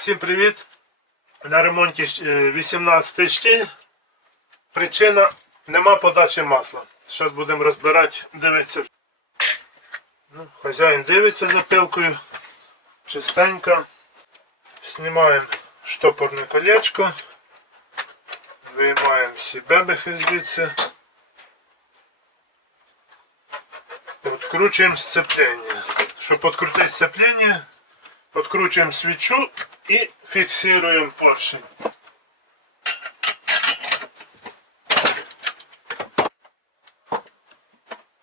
Всім привіт! На ремонті е, 18 штіль. Причина нема подачі масла. Зараз будемо розбирати, дивитися. Ну, хазяїн дивиться за пилкою. Чистенько. Знімаємо штопорне колечко. Виймаємо всі бебехи звідси. Откручуємо сцеплення. Щоб відкрутити сцеплення, Подкручиваем свечу и фиксируем поршень.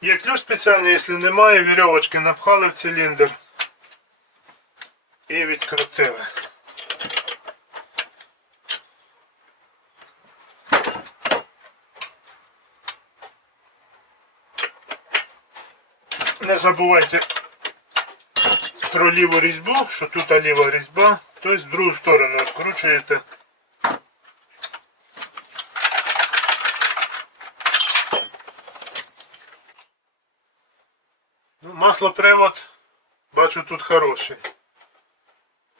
Є ключ спеціальний, якщо немає, вірьовочки напхали в циліндр і відкрутили. Не забувайте про ліву різьбу, що тут ліва різьба, тобто другу сторону відкручуєте. Ну, маслопривод, бачу тут хороший.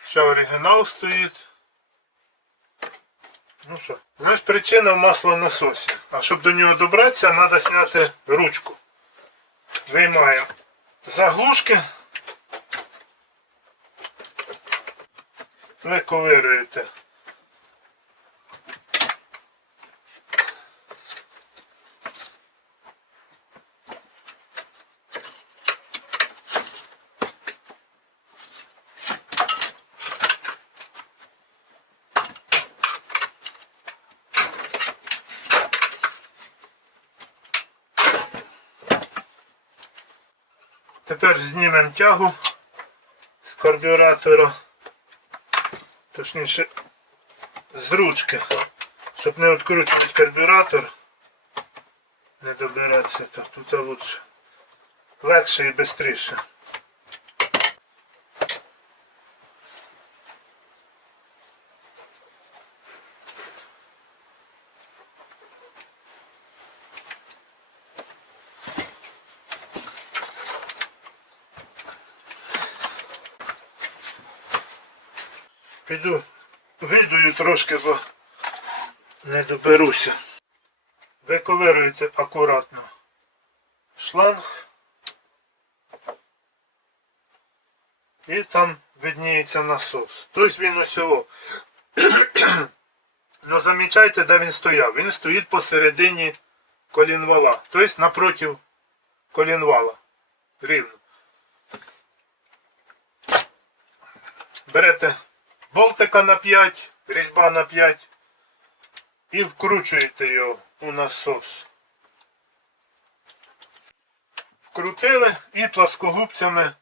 Ще оригінал стоїть. Ну що, знаєш, причина в маслонасосі. А щоб до нього добратися, треба зняти ручку. Виймаємо заглушки. Виковирюєте. Тепер знімемо тягу з карбюратора точніше з ручки, щоб не відкручувати карбюратор, не добиратися, то тут лучше. Легше і швидше. Піду видую трошки, бо не доберуся. Виковируєте акуратно шланг. І там видніється насос. Тобто він ось його. Ну замічайте, де він стояв. Він стоїть посередині колінвала. Тобто напротив колінвала. Рівно. Берете болтика на 5, різьба на 5 і вкручуєте його у насос. Вкрутили і плоскогубцями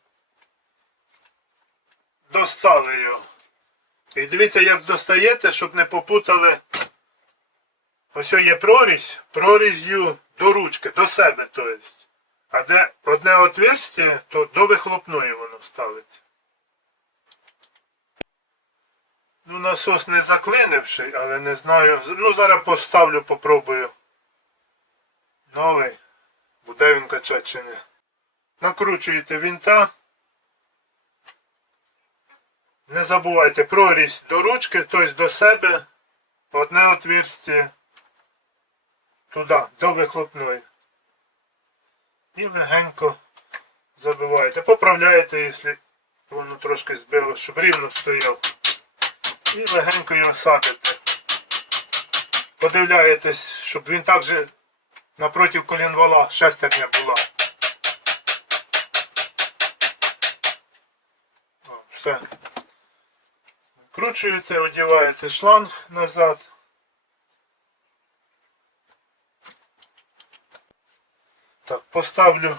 достали його. І дивіться, як достаєте, щоб не попутали. Ось є прорізь, прорізью до ручки, до себе, то есть. А де одне отверстие, то до вихлопної воно ставиться. Ну, насос не заклинивший, але не знаю. Ну, зараз поставлю, попробую. Новий. Буде він качати чи не. Накручуєте винта. Не забувайте прорізь до ручки, тобто до себе. Одне отверстие туди, до вихлопної. І легенько забиваєте. Поправляєте, якщо воно трошки збило, щоб рівно стояв і легенько його садите. Подивляєтесь, щоб він також напроти колінвала шестерня була. О, все. Вкручуєте, одіваєте шланг назад. Так, поставлю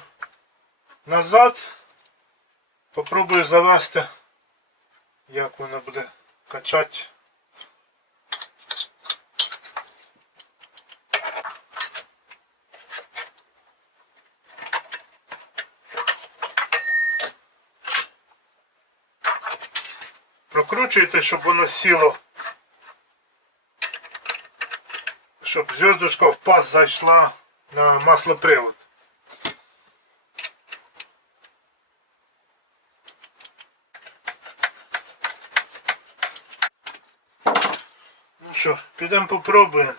назад. Попробую завести, як воно буде качать. Прокручуєте, щоб воно сіло. Щоб зв'язочка в паз зайшла на маслопривод. що, підемо попробуємо.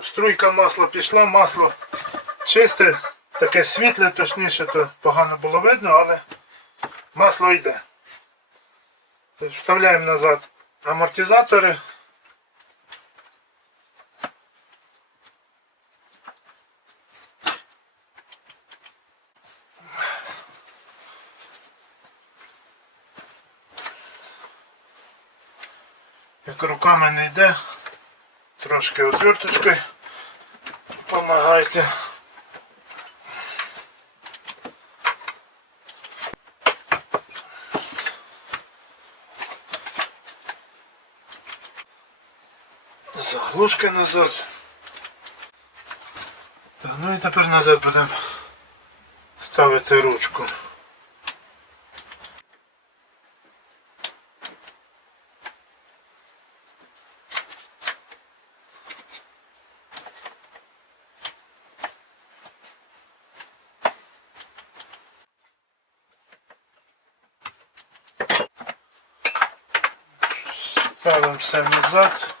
Струйка масла пішла, масло чисте, таке світле, точніше, то погано було видно, але масло йде. Вставляємо назад амортизатори. Як руками не йде, трошки отверточкою помагайте. Заглушки назад. Так, ну і тепер назад будемо ставити ручку. Ставимо все назад.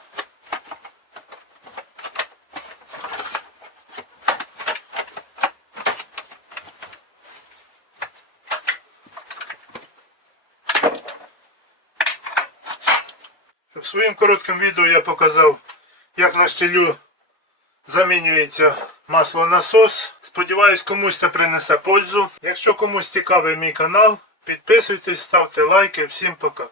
В своїм короткому відео я показав, як на стілю замінюється маслонасос. Сподіваюсь, комусь це принесе пользу. Якщо комусь цікавий мій канал, підписуйтесь, ставте лайки. Всім пока.